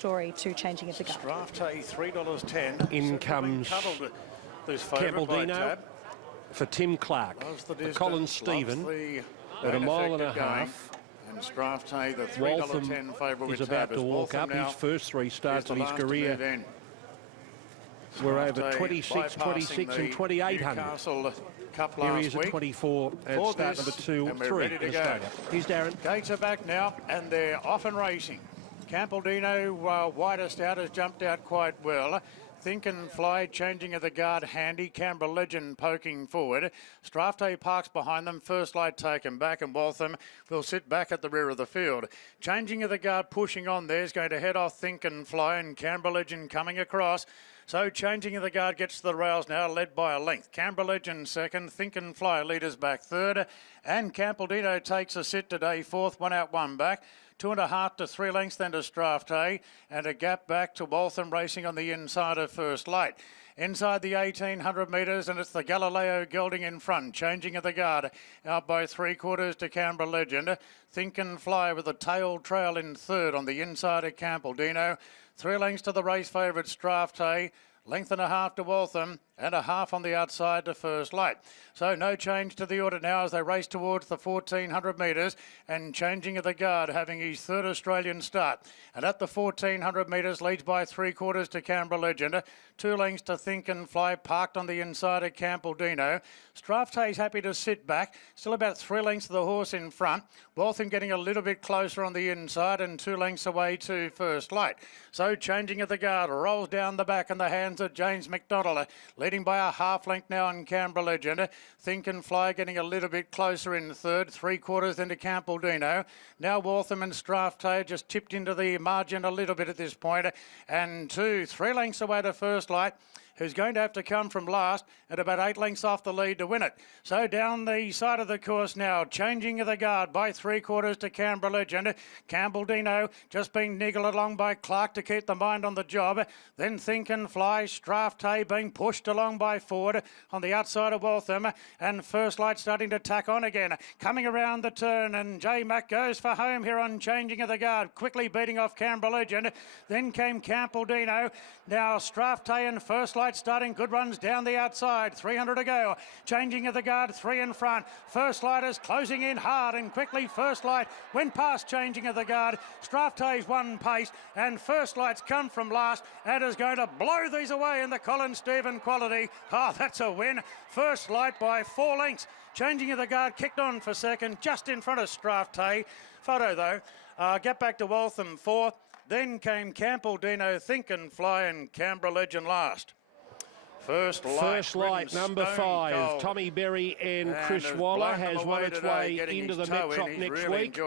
story to Changing of the Guard. Draft A $3.10. In comes Campbell-Dino for Tim Clark, for Colin Stephen at 1.5 miles. And Draft A, the Waltham $3.10 favourite is about to walk up. His first three starts of his career were over 26, 26 and 2800. Here he is at 24 and start number 2, 3 in Australia. Here's Darren. Gates are back now and they're off and racing. Campbell-Dino, widest out, has jumped out quite well. Think and Fly, Changing of the Guard, handy. Canberra Legend poking forward. Strathday Parks behind them. First Light taken back, and Waltham will sit back at the rear of the field. Changing of the Guard pushing on there is going to head off Think and Fly, and Canberra Legend coming across. So Changing of the Guard gets to the rails now, led by a length. Canberra Legend second, Think and Fly leaders back third, and Campbell-Dino takes a sit today, fourth, 1 out, 1 back. 2.5 to 3 lengths then to Strathday, and a gap back to Waltham racing on the inside of First Light. Inside the 1,800 metres, and it's the Galileo gelding in front. Changing of the Guard out by 3/4 to Canberra Legend. Think and Fly with a tail trail in third on the inside of Campbell-Dino. 3 lengths to the race favourite Strathday. Length and a half to Waltham, and a half on the outside to First Light. So no change to the order now as they race towards the 1,400 metres, and Changing of the Guard having his third Australian start. And at the 1,400 metres leads by 3/4 to Canberra Legend. 2 lengths to Think and Fly, parked on the inside of Campbell-Dino. Strathay's happy to sit back, still about 3 lengths to the horse in front. Waltham getting a little bit closer on the inside, and 2 lengths away to First Light. So Changing of the Guard rolls down the back in the hands of James McDonald, leading by a half length now on Canberra Legend. Think and Fly getting a little bit closer in third, 3/4 into Campbell-Dino. Now Waltham and Strathday just tipped into the margin a little bit at this point, and 3 lengths away to First Light, who's going to have to come from last at about 8 lengths off the lead to win it. So down the side of the course now, Changing of the Guard by 3/4 to Canberra Legend. Campbell-Dino just being niggled along by Clark to keep the mind on the job. Then Think and Fly, Strathday being pushed along by Ford on the outside of Waltham, and First Light starting to tack on again. Coming around the turn, and J Mac goes for home here on Changing of the Guard, quickly beating off Canberra Legend. Then came Campbell-Dino. Now Strathday and First Light starting good runs down the outside. 300 to go. Changing of the Guard, 3 in front. First Lighters closing in hard and quickly. First Light went past Changing of the Guard. Strathay's won pace, and First Light's come from last and is going to blow these away in the Colin Stephen quality. Oh, that's a win. First Light by 4 lengths. Changing of the Guard kicked on for second, just in front of Strathday. Photo though. Get back to Waltham fourth. Then came Campbell-Dino, Think and Fly, and Canberra Legend last. First Light, number 5. Tommy Berry and Chris Waller has won its way into the Metrop next week.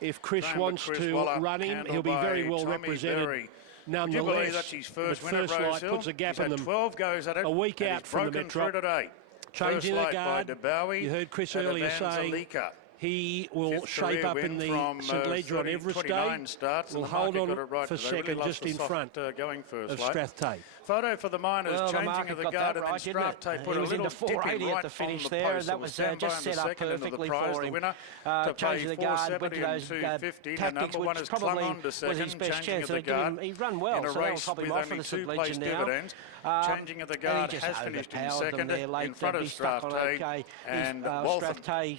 If Chris wants to run him, he'll be very well represented. Nonetheless, but First Light puts a gap in them. 12 goes at it, a week out from the Metrop. Changing the Guard, you heard Chris earlier say he will shape up in the St Ledger on Everest Day. Will hold on for second just in front of Strathday. Photo for the Miners, Changing of the Guard, and then Strathday put a little dip in right at the finish there. That was just set up perfectly for him. Changing the Guard went to those tactics, which probably was his best chance. He run well, so they'll top him off for the St Ledger now. Changing of the Guard has finished in second in front of Strathday, and Waltham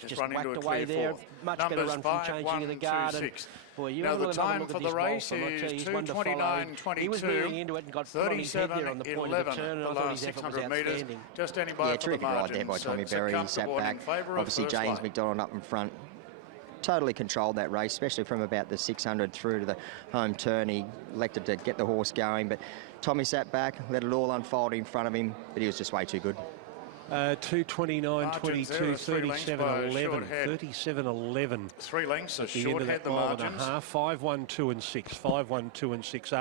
just run into a clear fourth. Much better run from Changing of the Guard. Now the time for the race is 2:29.22. He was moving into it and got 37 on the point of the turn, and I thought his effort was outstanding. Just standing by for the terrific ride there by Tommy Berry. He sat back. Obviously James McDonald up in front. Totally controlled that race, especially from about the 600 through to the home turn. He elected to get the horse going, but Tommy sat back, let it all unfold in front of him, but he was just way too good. 2:29.22, 37.11, 37.11. 3 lengths, a at the end short of head that the mile and a margins. half. 5, 1, 2 and 6. 5, 1, 2 and 6.